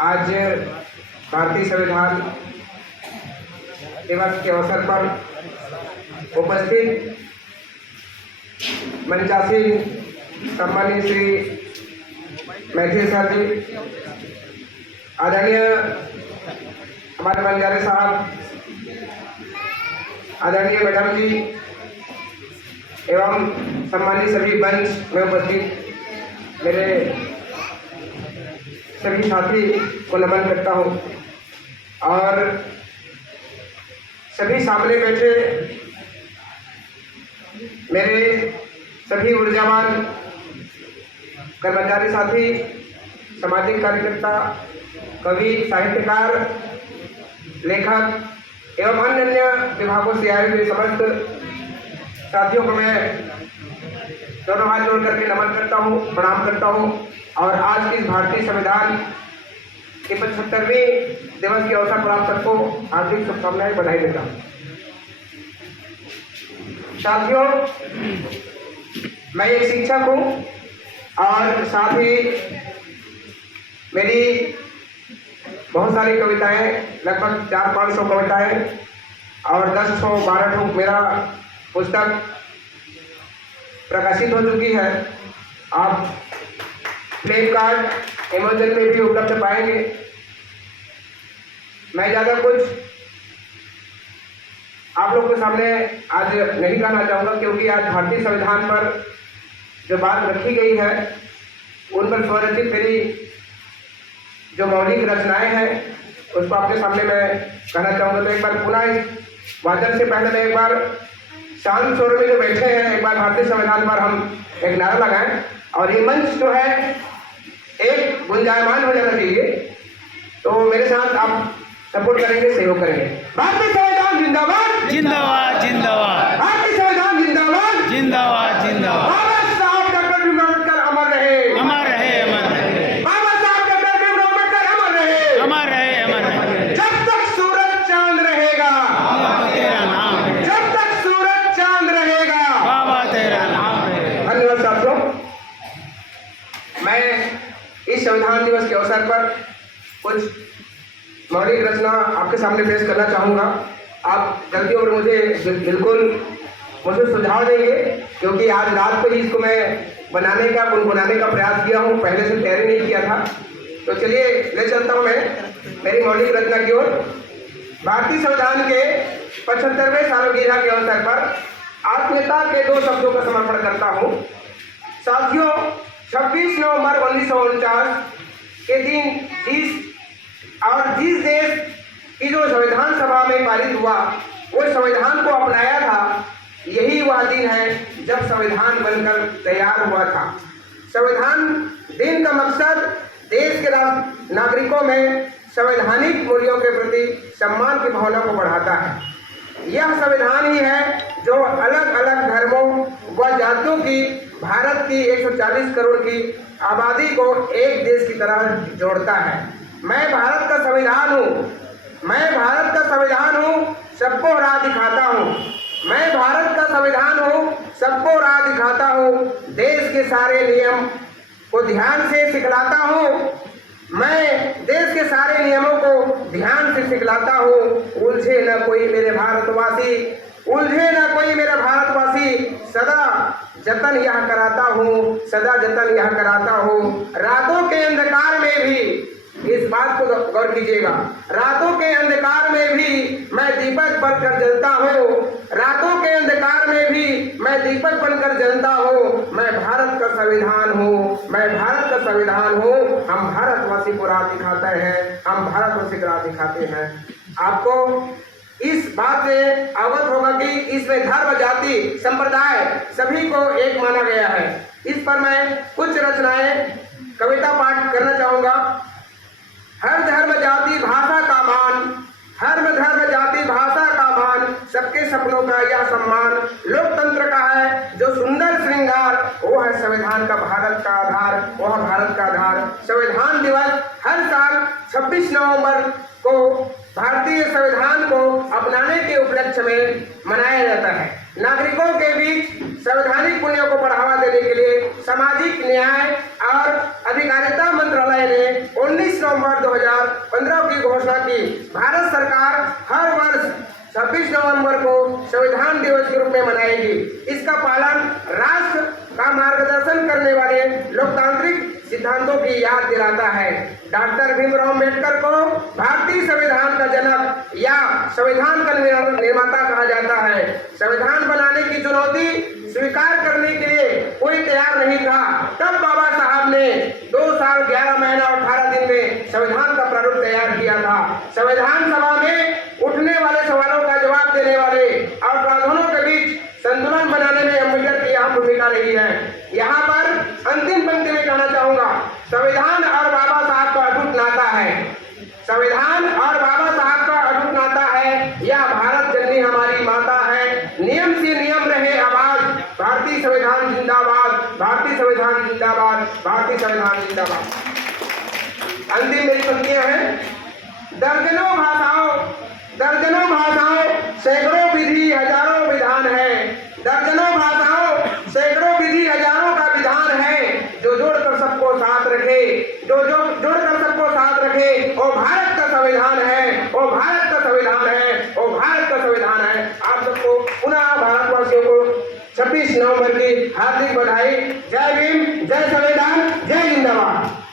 आज भारतीय संविधान दिवस के अवसर पर उपस्थित मंचासीन सम्मानित श्री मैथिली सर जी, आदरणीय हमारे बंजारे साहब, आदरणीय मैडम जी एवं सम्मानित सभी मंच में उपस्थित मेरे सभी साथी को नमन करता हूँ और सभी सामने बैठे मेरे सभी ऊर्जावान कर्मचारी साथी, सामाजिक कार्यकर्ता, कवि, साहित्यकार, लेखक एवं अन्य विभागों से आए हुए समस्त साथियों को मैं दोनों हाथ जोड़ करके नमन करता हूँ, प्रणाम करता हूँ और आज की इस भारतीय संविधान के 75वें दिवस के अवसर पर आप सबको हार्दिक शुभकामनाएं, बधाई देता हूँ। साथियों, मैं एक शिक्षक हूँ और साथ ही मेरी बहुत सारी कविताएं, लगभग 400-500 कविताएं और 10-12 मेरा पुस्तक प्रकाशित हो चुकी है। आप फ्लिपकार्ट, अमेज़न में भी उपलब्ध पाएंगे। मैं ज़्यादा कुछ आप लोग के सामने आज नहीं कहना चाहूँगा, क्योंकि आज भारतीय संविधान पर जो बात रखी गई है उन पर स्वरचित मेरी जो मौलिक रचनाएं हैं उसको आपके सामने मैं कहना चाहूँगा। तो एक बार पुनः इस वाचन से पहले मैं एक बार शांत स्वर में जो बैठे हैं, एक बार भारतीय संविधान पर हम एक नारा लगाएं और ये मंच जो है एक गुंजायमान हो जाना चाहिए। तो मेरे साथ आप सपोर्ट करेंगे, सहयोग करेंगे। भारतीय संविधान जिंदाबाद जिंदाबाद जिंदाबाद, भारतीय संविधान जिंदाबाद जिंदाबाद जिंदाबाद। बाबा साहब डॉक्टर भीमराव अम्बेडकर अमर रहे, अमर रहे, अमर रहे। बाबा साहब डॉक्टर भीमराव अम्बेडकर अमर रहे, अमर रहे, अमर रहे। जब तक सूरज चांद रहेगा, बाबा तेरा नाम है, जब तक सूरज चांद रहेगा, बाबा तेरा नाम है। धन्यवाद साथियों। मैं इस संविधान दिवस के अवसर पर कुछ मौलिक रचना आपके सामने पेश करना चाहूँगा। आप गलतियों पर मुझे बिल्कुल मुझे सुझाव देंगे, क्योंकि आज रात को ही इसको मैं बनाने का, गुनगुनाने का प्रयास किया हूँ, पहले से तैयारी नहीं किया था। तो चलिए ले चलता हूँ मैं मेरी मौलिक रचना की ओर। भारतीय संविधान के 75वें सालगिरह के अवसर पर आत्मीयता के 2 शब्दों का समर्पण करता हूँ। साथियों, 26 नवंबर 1949 के दिन जिस देश की जो संविधान सभा में पारित हुआ, वो संविधान को अपनाया था, यही वह दिन है जब संविधान बनकर तैयार हुआ था। संविधान दिन का मकसद देश के नागरिकों में संवैधानिक मूल्यों के प्रति सम्मान की भावना को बढ़ाता है। यह संविधान ही है जो अलग अलग धर्मों व जातियों की भारत की 140 करोड़ की आबादी को एक देश की तरह जोड़ता है। मैं भारत का संविधान हूँ, मैं भारत का संविधान हूँ, सबको राह दिखाता हूँ। मैं भारत का संविधान हूँ, सबको राह दिखाता हूँ। देश के सारे नियम को ध्यान से सिखलाता हूँ। मैं देश के सारे नियमों को ध्यान से सिखलाता हूँ। उलझे न कोई मेरे भारतवासी, उलझे न कोई मेरा भारतवासी, सदा जतन यह कराता हूँ, सदा जतन यह कराता हूँ। रातों के अंधकार में भी, इस बात को गौर कीजिएगा, रातों के अंधकार में भी मैं दीपक बनकर जलता हूँ। रातों के अंधकार में भी मैं दीपक बनकर जलता हूँ। मैं भारत का संविधान हूँ, मैं भारत का संविधान हूँ। हम भारतवासी को राह दिखाते हैं, हम भारतवासी को राह दिखाते हैं। आपको इस बात से अवगत होगा कि इसमें धर्म, जाति, संप्रदाय सभी को एक माना गया है। इस पर मैं कुछ रचनाएं, कविता पाठ करना चाहूँगा। हर धर्म जाति भाषा का मान, हर धर्म जाति भाषा का मान, सबके सपनों का यह सम्मान। लोकतंत्र का है जो सुंदर श्रृंगार, वो है संविधान का भारत का आधार, वह भारत का आधार। संविधान दिवस हर साल 26 नवंबर को भारतीय संविधान को अपनाने के उपलक्ष्य में मनाया जाता है। नागरिकों के बीच संवैधानिक मूल्यों को बढ़ावा देने के लिए सामाजिक न्याय और अधिकारिता मंत्रालय ने 19 नवंबर 2015 की घोषणा की। भारत सरकार हर वर्ष 26 नवंबर को संविधान दिवस के रूप में मनाएगी। इसका पालन राष्ट्र का मार्गदर्शन करने वाले लोकतांत्रिक सिद्धांतों की याद दिलाता है। डॉक्टर भीमराव अम्बेडकर को भारतीय संविधान का जनक या संविधान का निर्माता कहा जाता है। संविधान बनाने की चुनौती स्वीकार करने के लिए कोई तैयार नहीं था। तब बाबा साहब ने 2 साल 11 महीना और 18 दिन में संविधान का प्रारूप तैयार किया था। संविधान सभा में उठने वाले सवालों का जवाब देने वाले और प्रावधानों के बीच संतुलन बनाने में अम्बेडकर की अहम भूमिका रही है। यहाँ पर अंतिम पंक्ति में कहना चाहूंगा, संविधान और बाबा साहब का अटूट नाता है। संविधान और बाबा साहब का अटूट नाता है। यह भारत जननी हमारी माता है। नियम से नियम रहे आवाज, भारतीय संविधान जिंदाबाद, भारतीय संविधान जिंदाबाद, भारतीय संविधान जिंदाबाद। अंतिम मेरी पंक्तियां हैं। दर्जनों भाषाओं सैकड़ों विधि हजारों विधान है। दर्जनों भाषाओं सैकड़ों विधि हजारों का विधान है। जो जोड़कर सबको साथ रखे, जो जोड़कर सबको साथ रखे, वो भारत का संविधान है, वो भारत का संविधान है, वो भारत का संविधान है। आप सबको पुनः भारतवासियों को 26 नवंबर की हार्दिक बधाई। जय भीम, जय संविधान, जय जिंदाबाद।